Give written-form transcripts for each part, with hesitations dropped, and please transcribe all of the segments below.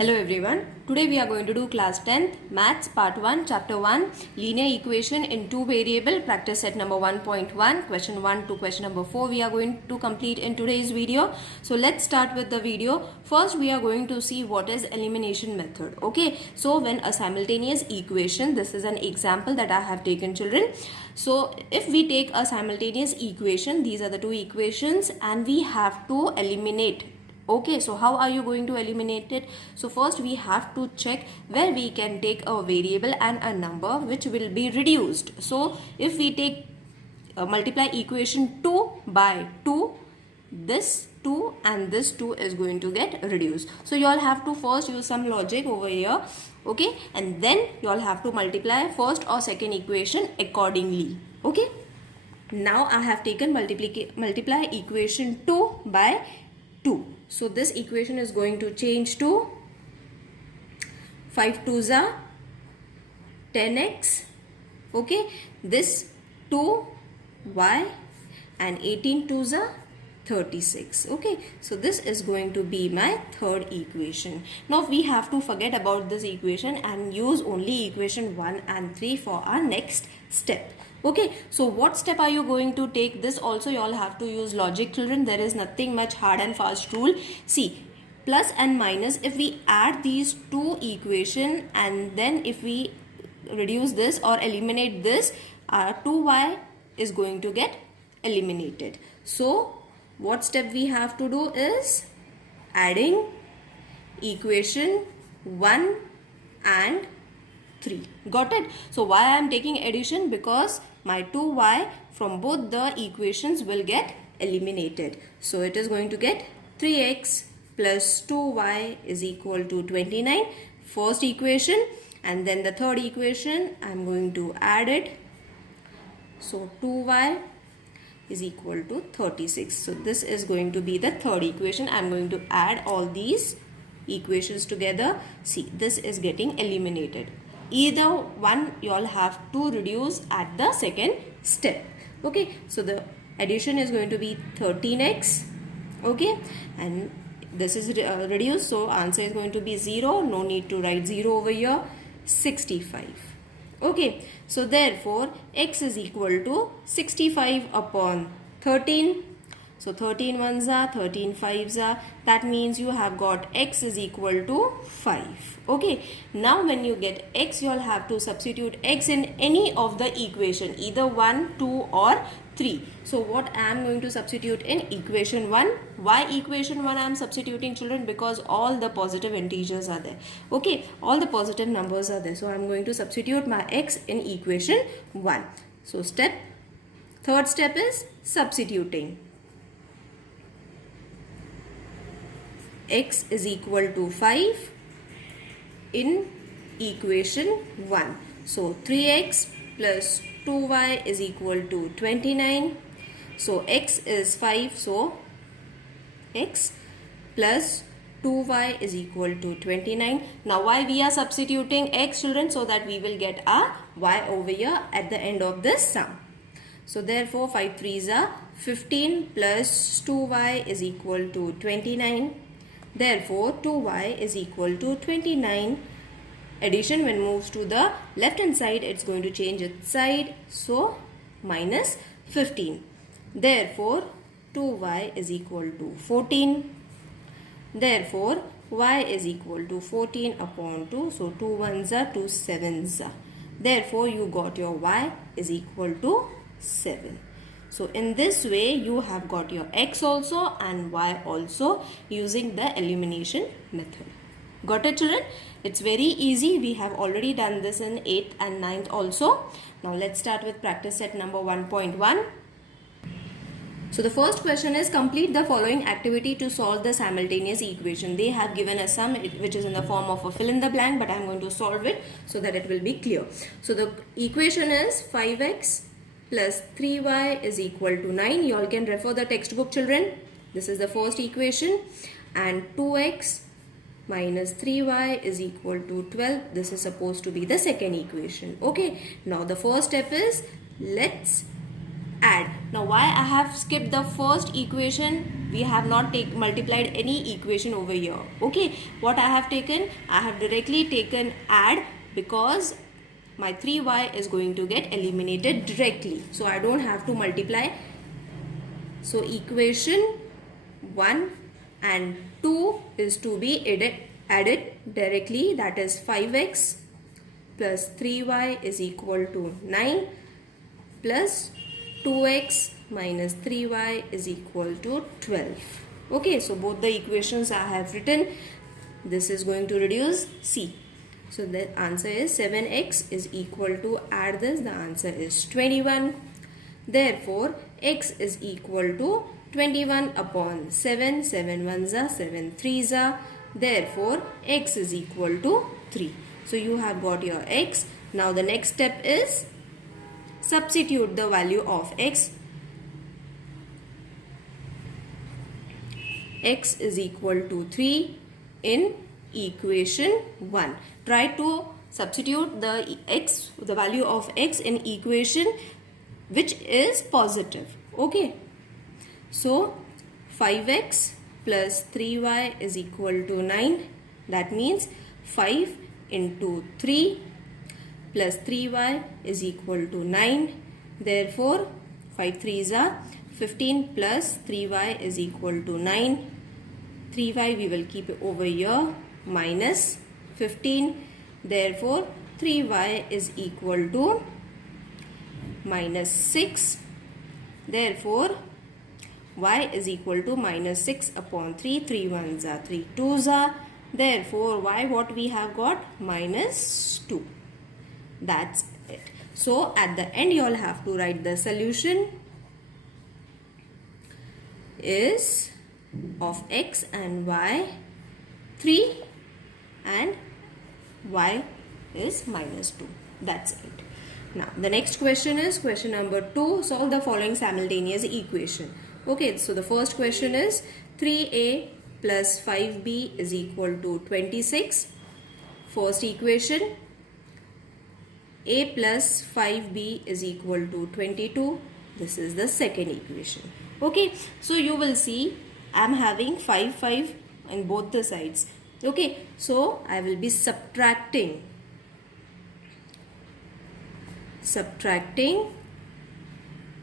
Hello everyone. Today we are going to do class 10th maths part 1 chapter 1 linear equation in two variable practice set number 1.1 question 1 to question number 4 we are going to complete in today's video. So let's start with the video. First we are going to see what is elimination method. Okay, so when a simultaneous equation, this is an example that I have taken children. So if we take a simultaneous equation, these are the two equations and we have to eliminate. Okay, so how are you going to eliminate it? So first we have to check where we can take a variable and a number which will be reduced. So if we take multiply equation 2 by 2, this 2 and this 2 is going to get reduced. So you all have to first use some logic over here. Okay, and then you all have to multiply first or second equation accordingly. Okay, now I have taken multiply equation 2 by 2. So this equation is going to change to 5 2s are 10x. Okay, this 2y and 18 2s are 36. Okay, so this is going to be my third equation. Now we have to forget about this equation and use only equation 1 and 3 for our next step. Okay, so what step are you going to take? This also you all have to use logic, children. There is nothing much hard and fast rule. See, plus and minus, if we add these two equation and then if we reduce this or eliminate this, our 2y is going to get eliminated. So what step we have to do is adding equation 1 and 3. Got it? So why I am taking addition? Because my 2y from both the equations will get eliminated. So it is going to get 3x plus 2y is equal to 29. First equation, and then the third equation I am going to add it. So 2y is equal to 36. So this is going to be the third equation. I am going to add all these equations together. See, this is getting eliminated. Either one you all have to reduce at the second step. Okay, so the addition is going to be 13x. Okay, and this is reduced, so answer is going to be 0. No need to write 0 over here. 65. Okay, so therefore x is equal to 65 upon 13. So 13 ones are, 13 fives are. That means you have got x is equal to 5. Okay. Now when you get x, you all have to substitute x in any of the equation. Either 1, 2 or 3. So what I am going to substitute in equation 1. Why equation 1 I am substituting, children? Because all the positive integers are there. Okay. All the positive numbers are there. So I am going to substitute my x in equation 1. So third step is substituting. X is equal to 5 in equation 1. So 3x plus 2y is equal to 29. So x is 5. So x plus 2y is equal to 29. Now why we are substituting x, children? So that we will get our y over here at the end of this sum. So therefore 5 3s are 15 plus 2y is equal to 29. Therefore 2y is equal to 29. Addition when moves to the left hand side, it's going to change its side. So minus 15. Therefore 2y is equal to 14. Therefore y is equal to 14 upon 2. So 2 1s are 2 7s are. Therefore you got your y is equal to 7. So in this way you have got your x also and y also using the elimination method. Got it, children? It's very easy. We have already done this in 8th and 9th also. Now let's start with practice set number 1.1. So the first question is complete the following activity to solve the simultaneous equation. They have given a sum which is in the form of a fill in the blank, but I am going to solve it so that it will be clear. So the equation is 5x plus 3y is equal to 9. You all can refer the textbook, children. This is the first equation. And 2x minus 3y is equal to 12. This is supposed to be the second equation. Okay. Now the first step is let's add. Now why I have skipped the first equation? We have not multiplied any equation over here. Okay, what I have taken? I have directly taken add because my 3y is going to get eliminated directly. So I don't have to multiply. So equation 1 and 2 is to be added directly. That is 5x plus 3y is equal to 9 plus 2x minus 3y is equal to 12. Okay, so both the equations I have written. This is going to reduce C. So the answer is 7x is equal to, add this, the answer is 21. Therefore, x is equal to 21 upon 7. 7 ones are 7 threes are. Therefore, x is equal to 3. So you have got your x. Now the next step is substitute the value of x. X is equal to 3 in equation 1. Try to substitute the value of x in equation which is positive. Okay. So 5x plus 3y is equal to 9. That means 5 into 3 plus 3y is equal to 9. Therefore 5 3s are 15 plus 3y is equal to 9. 3y we will keep it over here, minus 15. Therefore 3y is equal to minus 6. Therefore y is equal to minus 6 upon 3. 3 ones are 3 twos are. Therefore y, what we have got, minus 2. That's it. So at the end you all have to write the solution is of x and y 3 and y is minus 2. That's it. Now the next question is question number 2. Solve the following simultaneous equation. Okay, so the first question is 3a plus 5b is equal to 26. First equation, a plus 5b is equal to 22. This is the second equation. Okay, so you will see I am having 5 5 on both the sides. Okay, so I will be subtracting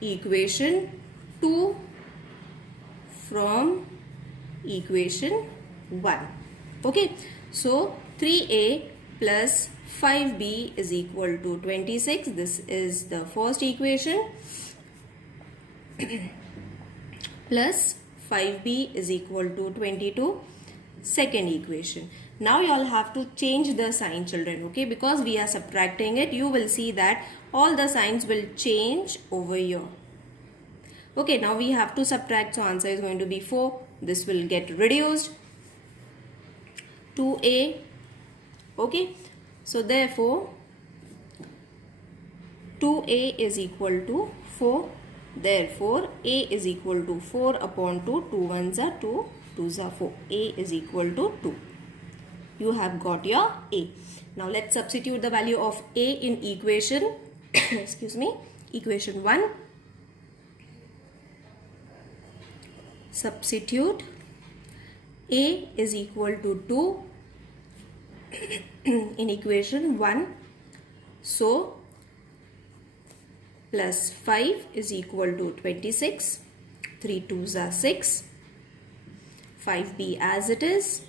equation 2 from equation 1. Okay, so 3a plus 5b is equal to 26. This is the first equation plus 5b is equal to 22, second equation. Now you all have to change the sign, children, okay, because we are subtracting it. You will see that all the signs will change over here. Okay, now we have to subtract, so answer is going to be 4. This will get reduced 2a. Okay, so therefore 2a is equal to 4. Therefore a is equal to 4 upon 2. 2 ones are 2, 2s are 4. A is equal to 2. You have got your a. Now let's substitute the value of a in equation excuse me, equation 1. Substitute a is equal to 2 in equation 1. So plus 5 is equal to 26. 3 2s are 6. 5b as it is,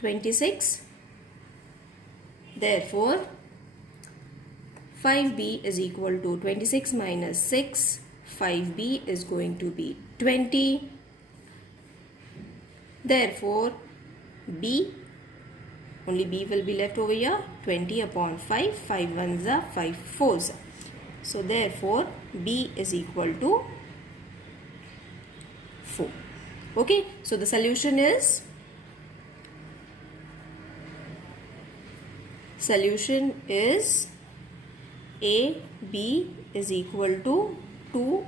26. Therefore 5b is equal to 26 minus 6. 5b is going to be 20. Therefore b, only b will be left over here, 20 upon 5. 5 ones are 5 fours. So therefore b is equal to 4. Okay, so the solution is a, b is equal to 2,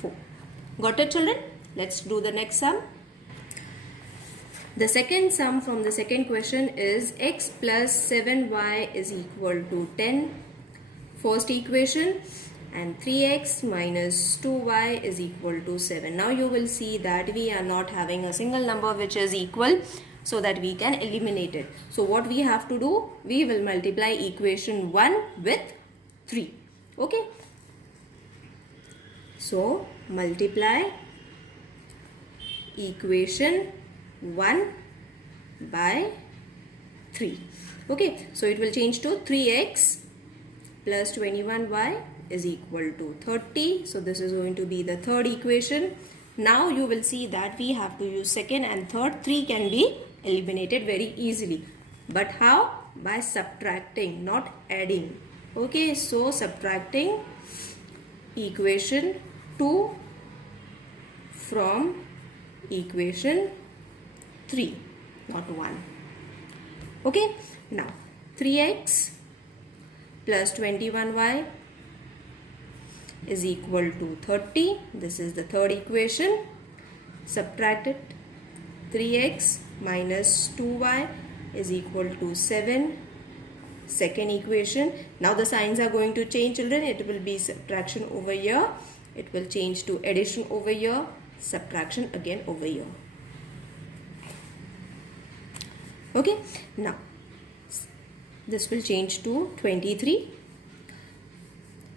4. Got it, children? Let's do the next sum. The second sum from the second question is x plus 7y is equal to 10. First equation, and 3x minus 2y is equal to 7. Now you will see that we are not having a single number which is equal, so that we can eliminate it. So what we have to do, we will multiply equation 1 with 3. Okay. So multiply equation 1 by 3. Okay. So it will change to 3x plus 21y is equal to 30. So this is going to be the third equation. Now you will see that we have to use second and third. 3 can be eliminated very easily. But how? By subtracting, not adding. Okay, so subtracting equation 2 from equation 3, not 1. Okay, now 3x plus 21y is equal to 30. This is the third equation. Subtract it. 3x minus 2y is equal to 7. Second equation. Now the signs are going to change, children. It will be subtraction over here. It will change to addition over here. Subtraction again over here. Okay. Now this will change to 23.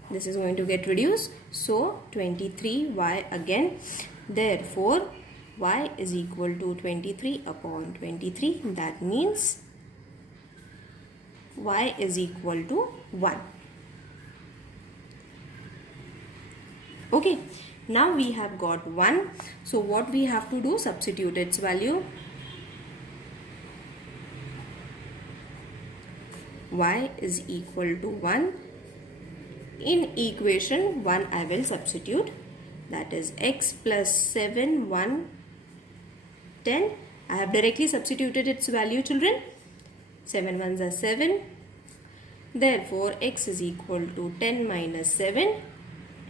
This is going to get reduced. So 23y again. Therefore y is equal to 23 upon 23. That means y is equal to 1. Okay. Now we have got 1. So what we have to do? Substitute its value. Y is equal to 1. In equation 1 I will substitute, that is x plus 7, 1, 10. I have directly substituted its value, children. 7 ones are 7. Therefore x is equal to 10 minus 7.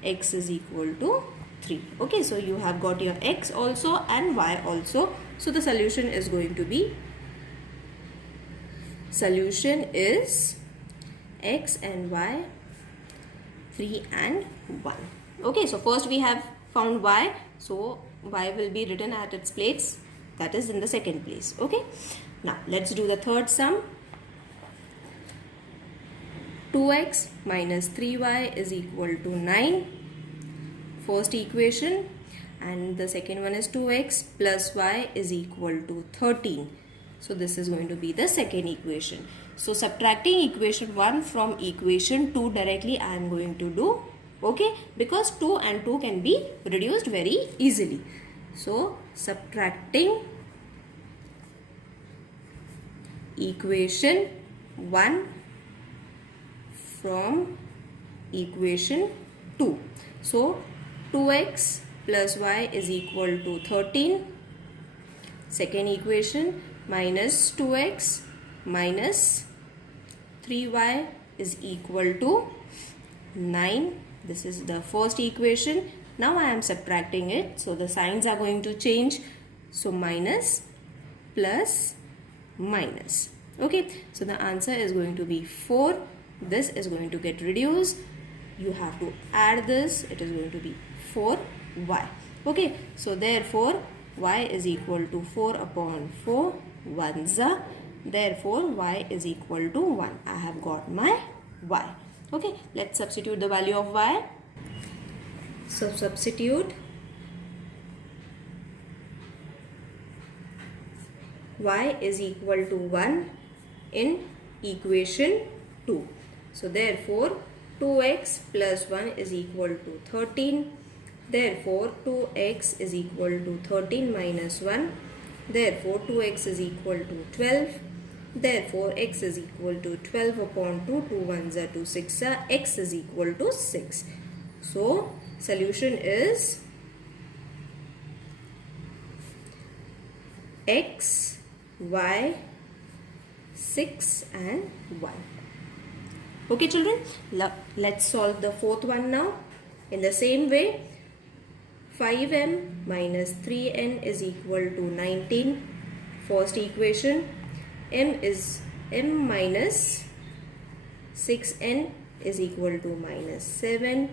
X is equal to 3. Okay, so you have got your x also and y also. So the solution is going to be, solution is x and y, 3 and 1. Okay, so first we have found y, so y will be written at its place, that is in the second place. Okay, now let's do the third sum. 2x minus 3y is equal to 9. First equation, and the second one is 2x plus y is equal to 13. So this is going to be the second equation. So subtracting equation 1 from equation 2 directly I am going to do. Okay, because 2 and 2 can be reduced very easily. So subtracting equation 1 from equation 2. So 2x plus y is equal to 13. Second equation, minus 2x minus 3y is equal to 9. This is the first equation. Now I am subtracting it. So the signs are going to change. So minus, plus, minus. Okay. So the answer is going to be 4. This is going to get reduced. You have to add this. It is going to be 4y. Okay. So therefore y is equal to 4 upon 4. 1's. Therefore y is equal to 1. I have got my y. Okay. Let's substitute the value of y. So substitute y is equal to 1 in equation 2. So therefore 2x plus 1 is equal to 13. Therefore 2x is equal to 13 minus 1. Therefore 2x is equal to 12. Therefore x is equal to 12 upon 2. 2 1's are 2 6's are. X is equal to 6. So solution is x, y, 6 and 1. Okay children, let's solve the fourth one now. In the same way, 5m minus 3n is equal to 19. First equation, m minus 6n is equal to minus 7.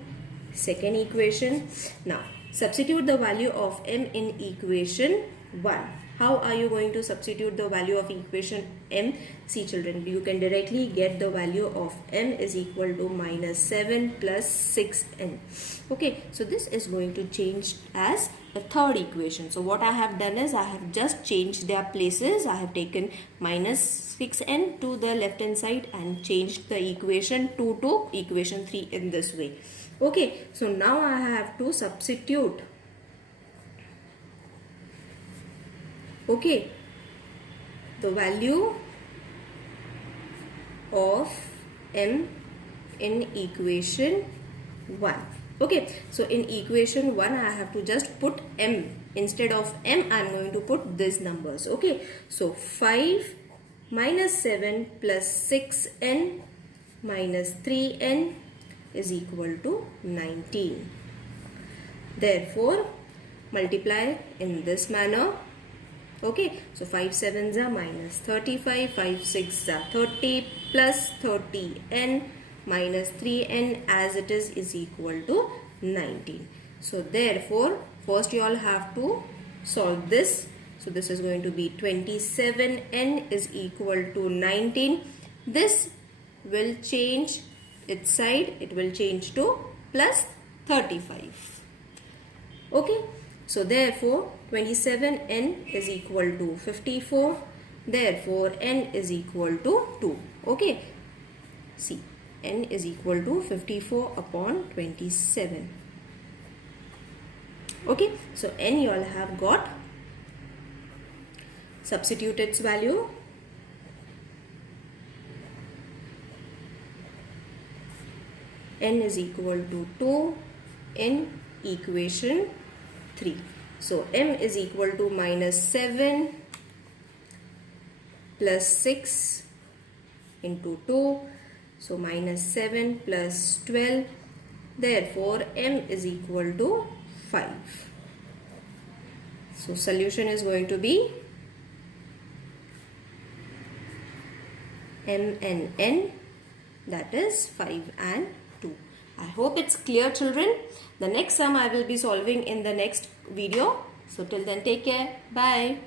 second equation. Now substitute the value of m in equation 1. How are you going to substitute the value of equation m? See children, you can directly get the value of m is equal to minus 7 plus 6n. Okay, so this is going to change as the third equation. So what I have done is I have just changed their places. I have taken minus 6n to the left hand side and changed the equation 2 to equation 3 in this way. Okay, so now I have to substitute. Okay, the value of m in equation 1. Okay, so in equation 1 I have to just put m. Instead of m I am going to put these numbers. Okay, so 5 minus 7 plus 6n minus 3n is equal to 19. Therefore multiply in this manner. Okay, so 5 7s are minus 35, 5 6s are 30 plus 30n minus 3n as it is equal to 19. So therefore first you all have to solve this. So this is going to be 27n is equal to 19. This will change its side, it will change to plus 35. Okay, so therefore 27n is equal to 54. Therefore n is equal to 2. Okay, see, n is equal to 54 upon 27. Okay, so n you all have got. Substitute its value. N is equal to 2 in equation 3. So m is equal to minus 7 plus 6 into 2. So minus 7 plus 12. Therefore m is equal to 5. So solution is going to be m and n, that is 5 and 2. I hope it's clear children. The next sum I will be solving in the next video. So till then take care. Bye.